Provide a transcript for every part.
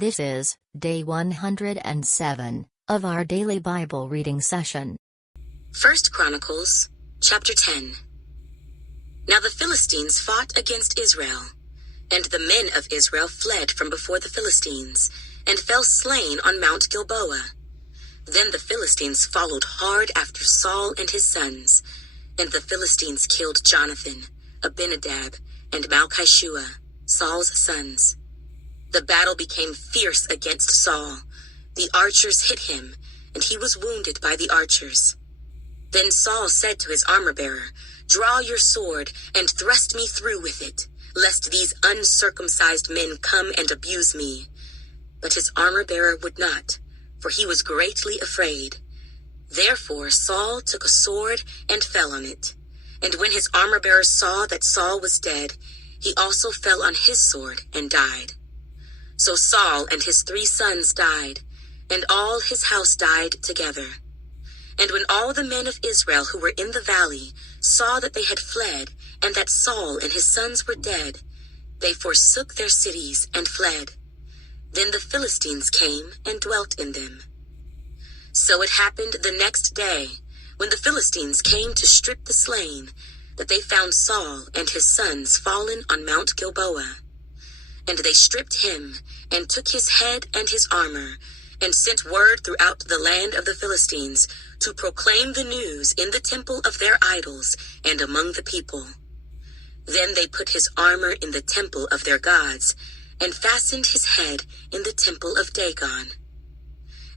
This is day 107 of our daily Bible reading session. 1 Chronicles, chapter 10. Now the Philistines fought against Israel, and the men of Israel fled from before the Philistines, and fell slain on Mount Gilboa. Then the Philistines followed hard after Saul and his sons, and the Philistines killed Jonathan, Abinadab, and Malchishua, Saul's sons. The battle became fierce against Saul. The archers hit him, and he was wounded by the archers. Then Saul said to his armor-bearer, "Draw your sword, and thrust me through with it, lest these uncircumcised men come and abuse me." But his armor-bearer would not, for he was greatly afraid. Therefore Saul took a sword and fell on it. And when his armor-bearer saw that Saul was dead, he also fell on his sword and died. So Saul and his 3 sons died, and all his house died together. And when all the men of Israel who were in the valley saw that they had fled, and that Saul and his sons were dead, they forsook their cities and fled. Then the Philistines came and dwelt in them. So it happened the next day, when the Philistines came to strip the slain, that they found Saul and his sons fallen on Mount Gilboa. And they stripped him, and took his head and his armor, and sent word throughout the land of the Philistines to proclaim the news in the temple of their idols and among the people. Then they put his armor in the temple of their gods, and fastened his head in the temple of Dagon.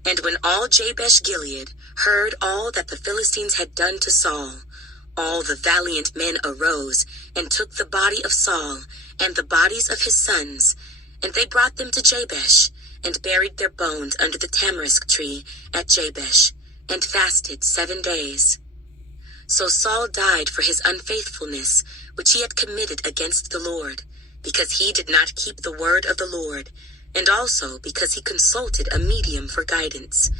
And when all Jabesh Gilead heard all that the Philistines had done to Saul, all the valiant men arose, and took the body of Saul, and the bodies of his sons, and they brought them to Jabesh, and buried their bones under the tamarisk tree at Jabesh, and fasted 7 days. So Saul died for his unfaithfulness, which he had committed against the Lord, because he did not keep the word of the Lord, and also because he consulted a medium for guidance.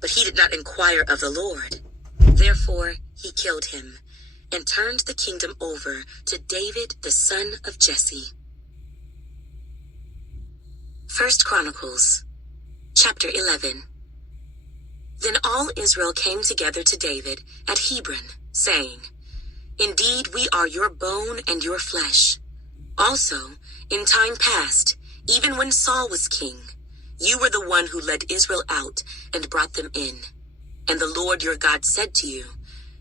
But he did not inquire of the Lord. Therefore he killed him, and turned the kingdom over to David the son of Jesse. 1 Chronicles, chapter 11. Then all Israel came together to David at Hebron, saying, "Indeed we are your bone and your flesh. Also, in time past, even when Saul was king, you were the one who led Israel out and brought them in. And the Lord your God said to you,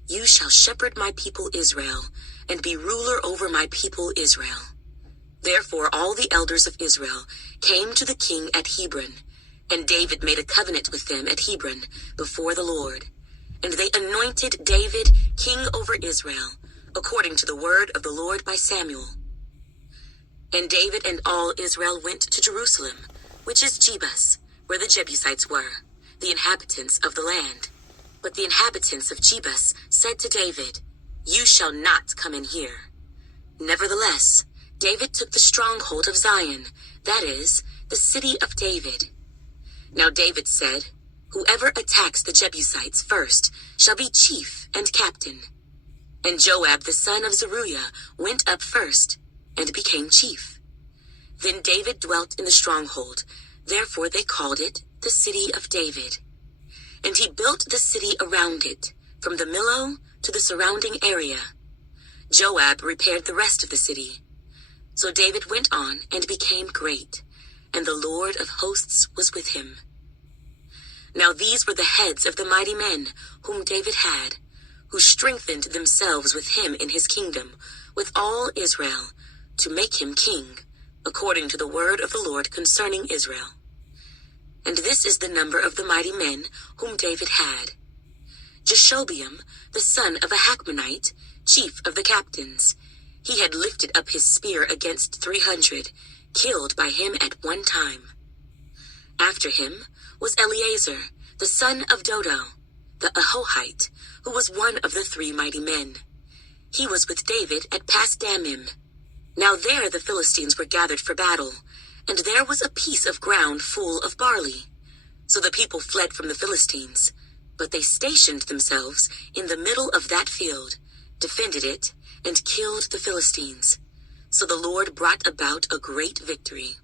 'You shall shepherd my people Israel, and be ruler over my people Israel.' Therefore all the elders of Israel came to the king at Hebron, and David made a covenant with them at Hebron before the Lord. And they anointed David king over Israel, according to the word of the Lord by Samuel. And David and all Israel went to Jerusalem, which is Jebus, where the Jebusites were, the inhabitants of the land. But the inhabitants of Jebus said to David, 'You shall not come in here.' Nevertheless, David took the stronghold of Zion, that is, the city of David. Now David said, 'Whoever attacks the Jebusites first shall be chief and captain.' And Joab the son of Zeruiah went up first, and became chief. Then David dwelt in the stronghold, therefore they called it the city of David. And he built the city around it, from the Millo to the surrounding area. Joab repaired the rest of the city. So David went on and became great, and the Lord of hosts was with him. Now these were the heads of the mighty men whom David had, who strengthened themselves with him in his kingdom, with all Israel, to make him king, according to the word of the Lord concerning Israel. And this is the number of the mighty men whom David had: Jeshobeam, the son of a Hachmonite, chief of the captains. He had lifted up his spear against 300, killed by him at one time. After him was Eleazar, the son of Dodo, the Ahohite, who was one of the 3 mighty men. He was with David at Pasdammim. Now there the Philistines were gathered for battle, and there was a piece of ground full of barley. So the people fled from the Philistines, but they stationed themselves in the middle of that field, defended it, and killed the Philistines. So the Lord brought about a great victory.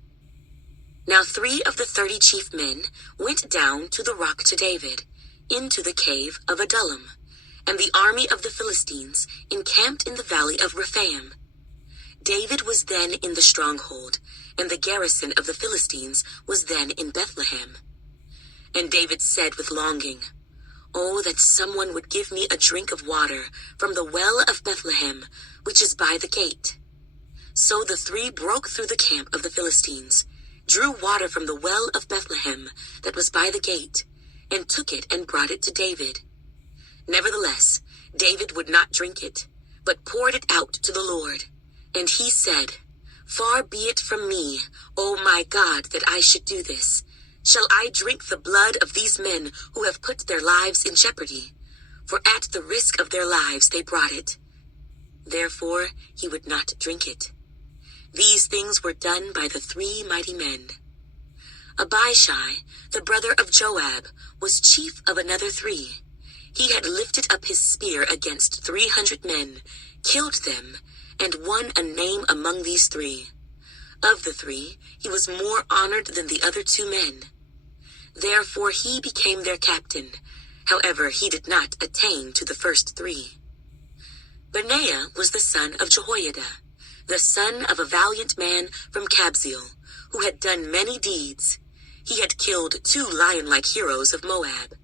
Now 3 of the 30 chief men went down to the rock to David, into the cave of Adullam, and the army of the Philistines encamped in the valley of Rephaim. David was then in the stronghold, and the garrison of the Philistines was then in Bethlehem. And David said with longing, "Oh, that someone would give me a drink of water from the well of Bethlehem, which is by the gate." So the 3 broke through the camp of the Philistines, drew water from the well of Bethlehem that was by the gate, and took it and brought it to David. Nevertheless, David would not drink it, but poured it out to the Lord. And he said, "Far be it from me, O my God, that I should do this. Shall I drink the blood of these men who have put their lives in jeopardy? For at the risk of their lives they brought it." Therefore he would not drink it. These things were done by the 3 mighty men. Abishai, the brother of Joab, was chief of another 3. He had lifted up his spear against 300 men, killed them, and won a name among these 3. Of the 3, he was more honored than the other 2 men. Therefore he became their captain. However, he did not attain to the first 3. Benaiah was the son of Jehoiada, the son of a valiant man from Kabzeel, who had done many deeds. He had killed 2 lion-like heroes of Moab.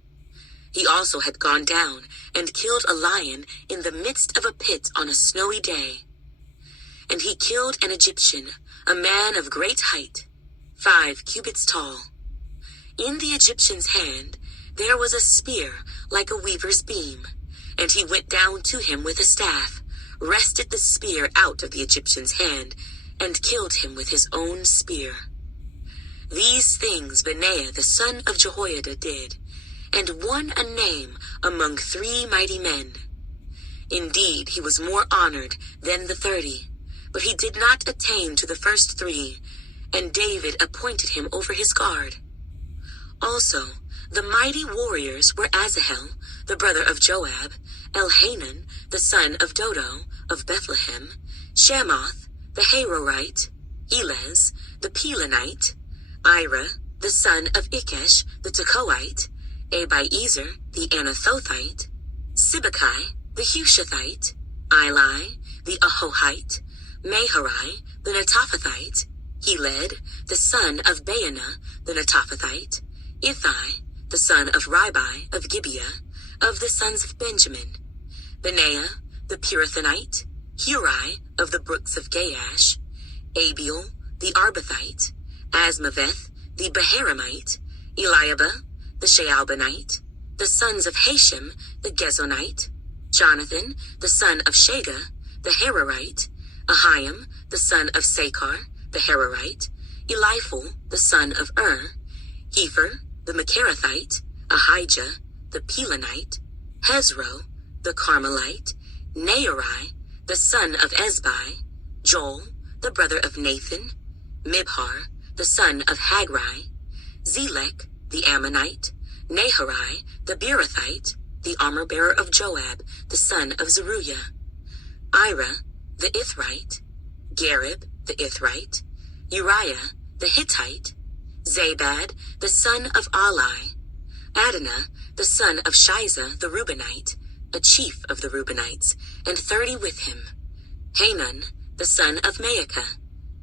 He also had gone down and killed a lion in the midst of a pit on a snowy day. And he killed an Egyptian, a man of great height, 5 cubits tall. In the Egyptian's hand there was a spear like a weaver's beam, and he went down to him with a staff, wrested the spear out of the Egyptian's hand, and killed him with his own spear. These things Benaiah the son of Jehoiada did, and won a name among 3 mighty men. Indeed, he was more honored than the 30, but he did not attain to the first 3, and David appointed him over his guard. Also, the mighty warriors were Asahel, the brother of Joab, Elhanan, the son of Dodo, of Bethlehem, Shemoth, the Harorite, Elez, the Pelonite, Ira, the son of Ikesh, the Tekoite, Abiezer, the Anathothite, Sibbecai, the Hushathite, Eli, the Ahohite, Maharai, the Netophathite, Heled, the son of Baanah, the Netophathite, Ithai, the son of Ribai of Gibeah, of the sons of Benjamin, Benaiah, the Pirathonite, Hurai of the brooks of Gaash, Abiel, the Arbathite, Asmaveth, the Baharamite, Eliabah, the Shaalbanite, the sons of Hashem, the Gezonite, Jonathan, the son of Shagah, the Hararite, Ahiam, the son of Sakar, the Hararite, Eliphel, the son of Hefer, the Macherathite, Ahijah, the Pelonite, Hezro, the Carmelite, Naarai, the son of Ezbai, Joel, the brother of Nathan, Mibhar, the son of Hagri, Zelek, the Ammonite, Naharai, the Beerothite, the armor-bearer of Joab, the son of Zeruiah, Ira, the Ithrite, Garib, the Ithrite, Uriah, the Hittite, Zabad, the son of Ali, Adonah, the son of Shiza, the Reubenite, a chief of the Reubenites, and 30 with him, Hanan, the son of Maacah,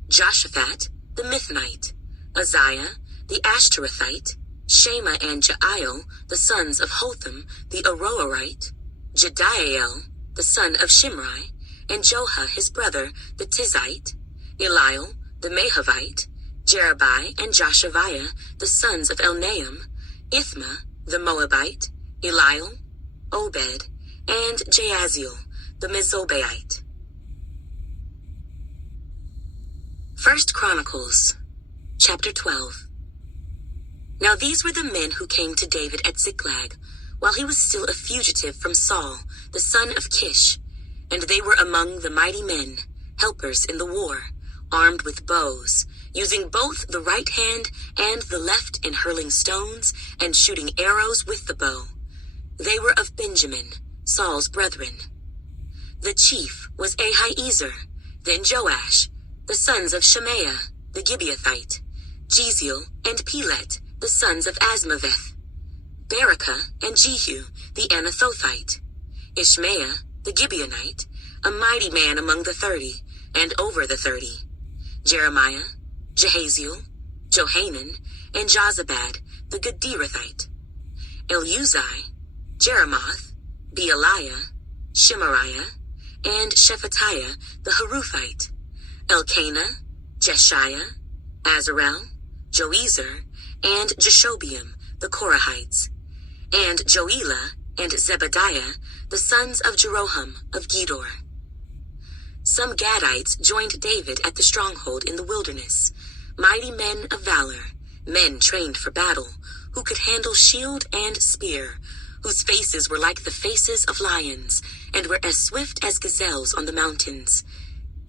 Joshaphat, the Mithnite, Uzziah, the Ashtorethite, Shema and Jael, the sons of Hotham, the Aroerite, Jediael, the son of Shimri, and Joha his brother, the Tizite, Eliel, the Mahavite, Jerubai and Joshaviah, the sons of Elnaam, Ithma, the Moabite, Eliel, Obed, and Jaazeel, the Mezobaite. 1 Chronicles, chapter 12. Now these were the men who came to David at Ziklag, while he was still a fugitive from Saul, the son of Kish, and they were among the mighty men, helpers in the war, armed with bows, using both the right hand and the left in hurling stones and shooting arrows with the bow. They were of Benjamin, Saul's brethren. The chief was Ahiezer, then Joash, the sons of Shemaiah, the Gibeathite, Jeziel and Pelet, the sons of Asmaveth, Berekah and Jehu, the Anathothite, Ishmael, the Gibeonite, a mighty man among the 30, and over the 30, Jeremiah, Jehaziel, Johanan, and Jozabad, the Gederathite, Eluzai, Jeremoth, Bealiah, Shemariah, and Shephatiah, the Haruthite, Elkanah, Jeshiah, Azarel, Joezer, and Jeshobeam, the Korahites, and Joelah and Zebadiah, the sons of Jeroham of Gedor. Some Gadites joined David at the stronghold in the wilderness, mighty men of valor, men trained for battle, who could handle shield and spear, whose faces were like the faces of lions, and were as swift as gazelles on the mountains.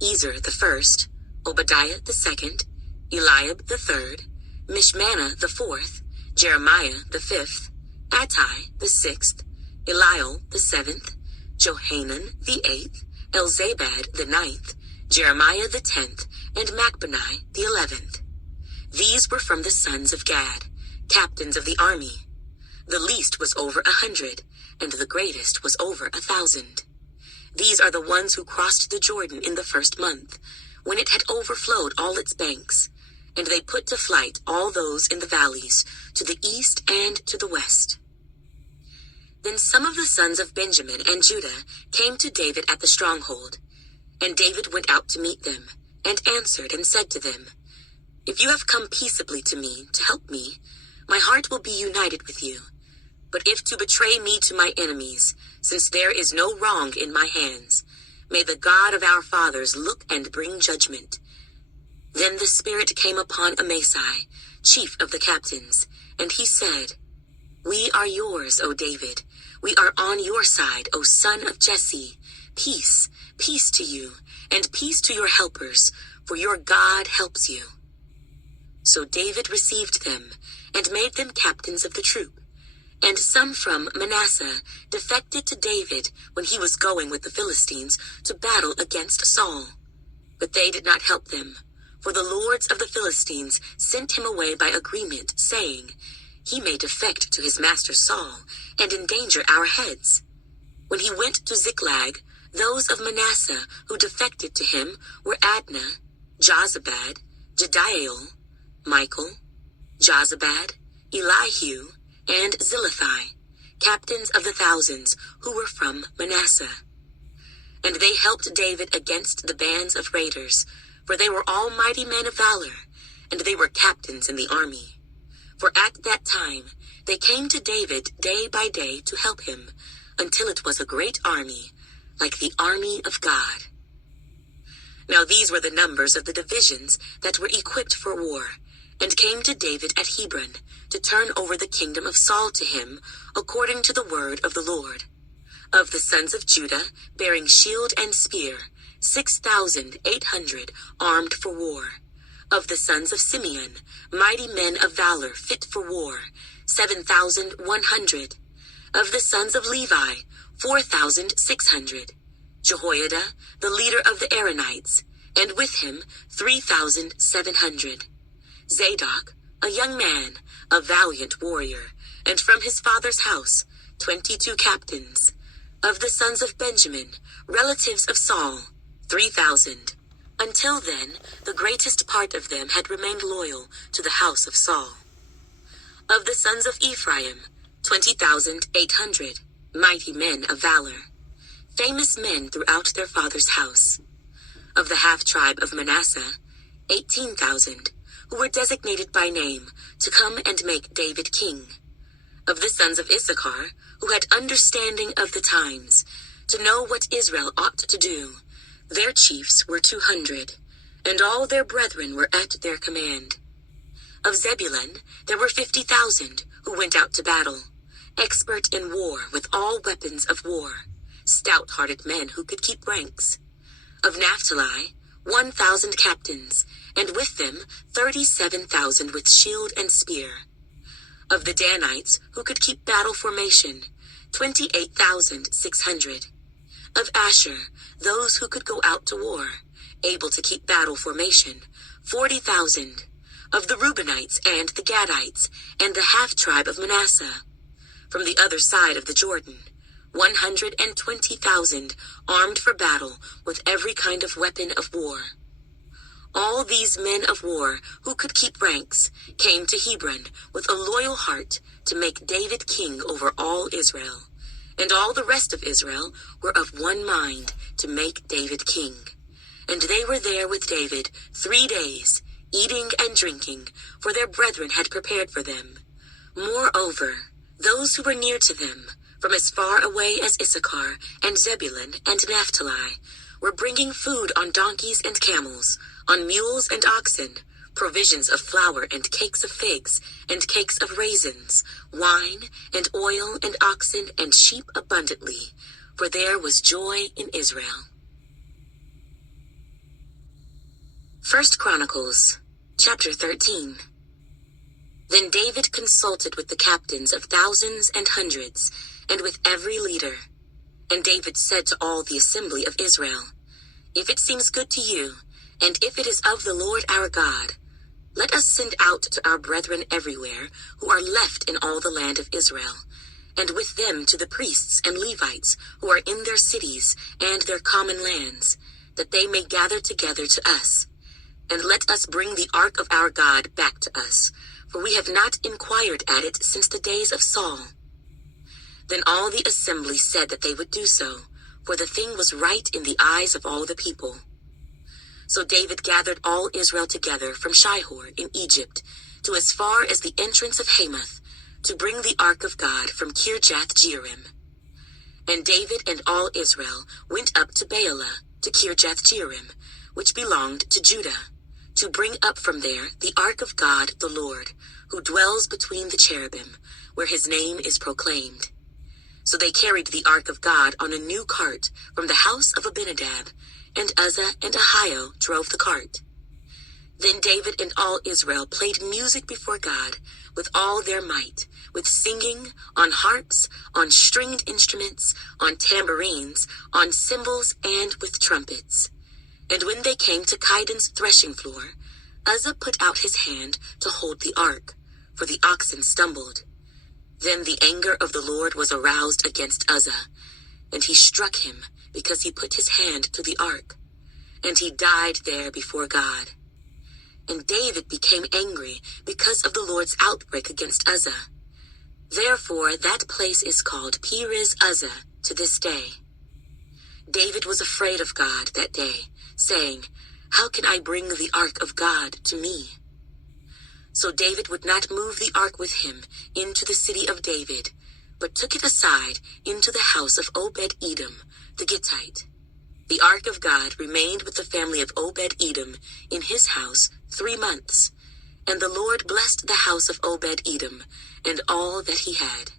Ezer the first, Obadiah the second, Eliab the third, Mishmannah the fourth, Jeremiah the fifth, Attai the sixth, Eliel the seventh, Johanan the eighth, Elzabad the ninth, Jeremiah the 10th, and Machbani the 11th. These were from the sons of Gad, captains of the army. The least was over 100, and the greatest was over 1,000. These are the ones who crossed the Jordan in the first month, when it had overflowed all its banks, and they put to flight all those in the valleys, to the east and to the west. Then some of the sons of Benjamin and Judah came to David at the stronghold, and David went out to meet them, and answered and said to them, "If you have come peaceably to me to help me, my heart will be united with you. But if to betray me to my enemies, since there is no wrong in my hands, may the God of our fathers look and bring judgment." Then the Spirit came upon Amasai, chief of the captains, and he said, "We are yours, O David. We are on your side, O son of Jesse. Peace, peace to you, and peace to your helpers, for your God helps you." So David received them, and made them captains of the troop. And some from Manasseh defected to David when he was going with the Philistines to battle against Saul. But they did not help them, for the lords of the Philistines sent him away by agreement, saying, "He may defect to his master Saul, and endanger our heads." When he went to Ziklag, those of Manasseh who defected to him were Adnah, Jozabad, Jediael, Michael, Jozabad, Elihu, and Zilithai, captains of the thousands who were from Manasseh. And they helped David against the bands of raiders, for they were all mighty men of valor, and they were captains in the army. For at that time they came to David day by day to help him, until it was a great army, like the army of God. Now these were the numbers of the divisions that were equipped for war, and came to David at Hebron, to turn over the kingdom of Saul to him, according to the word of the Lord. Of the sons of Judah, bearing shield and spear, 6,800 armed for war. Of the sons of Simeon, mighty men of valor fit for war, 7,100. Of the sons of Levi, 4,600. Jehoiada, the leader of the Aaronites, and with him 3,700. Zadok, a young man, a valiant warrior, and from his father's house, 22 captains. Of the sons of Benjamin, relatives of Saul, 3,000. Until then, the greatest part of them had remained loyal to the house of Saul. Of the sons of Ephraim, 20,800, mighty men of valor, famous men throughout their father's house. Of the half-tribe of Manasseh, 18,000, who were designated by name to come and make David king. Of the sons of Issachar, who had understanding of the times, to know what Israel ought to do, their chiefs were 200, and all their brethren were at their command. Of Zebulun there were 50,000 who went out to battle, expert in war with all weapons of war, stout-hearted men who could keep ranks. Of Naphtali, 1,000 captains, and with them 37,000 with shield and spear. Of the Danites who could keep battle formation, 28,600. Of Asher, those who could go out to war, able to keep battle formation, 40,000. of the Reubenites and the Gadites, and the half-tribe of Manasseh. From the other side of the Jordan, 120,000 armed for battle with every kind of weapon of war. All these men of war who could keep ranks came to Hebron with a loyal heart to make David king over all Israel. And all the rest of Israel were of one mind to make David king. And they were there with David 3 days, eating and drinking, for their brethren had prepared for them. Moreover, those who were near to them, from as far away as Issachar and Zebulun and Naphtali, were bringing food on donkeys and camels, on mules and oxen, provisions of flour and cakes of figs, and cakes of raisins, wine and oil and oxen and sheep abundantly, for there was joy in Israel. 1 Chronicles, chapter 13. Then David consulted with the captains of thousands and hundreds, and with every leader. And David said to all the assembly of Israel, "If it seems good to you, and if it is of the Lord our God, let us send out to our brethren everywhere who are left in all the land of Israel, and with them to the priests and Levites who are in their cities and their common lands, that they may gather together to us. And let us bring the ark of our God back to us, for we have not inquired at it since the days of Saul." Then all the assembly said that they would do so, for the thing was right in the eyes of all the people. So David gathered all Israel together from Shihor in Egypt to as far as the entrance of Hamath, to bring the ark of God from Kirjath-jearim. And David and all Israel went up to Baalah, to Kirjath-jearim, which belonged to Judah, to bring up from there the ark of God the Lord, who dwells between the cherubim, where his name is proclaimed. So they carried the ark of God on a new cart from the house of Abinadab, and Uzzah and Ahio drove the cart. Then David and all Israel played music before God with all their might, with singing, on harps, on stringed instruments, on tambourines, on cymbals, and with trumpets. And when they came to Chidon's threshing floor, Uzzah put out his hand to hold the ark, for the oxen stumbled. Then the anger of the Lord was aroused against Uzzah, and he struck him because he put his hand to the ark, and he died there before God. And David became angry because of the Lord's outbreak against Uzzah. Therefore that place is called Perez Uzzah to this day. David was afraid of God that day, saying, "How can I bring the ark of God to me?" So David would not move the ark with him into the city of David, but took it aside into the house of Obed-Edom, the Gittite. The ark of God remained with the family of Obed-Edom in his house 3 months, and the Lord blessed the house of Obed-Edom and all that he had.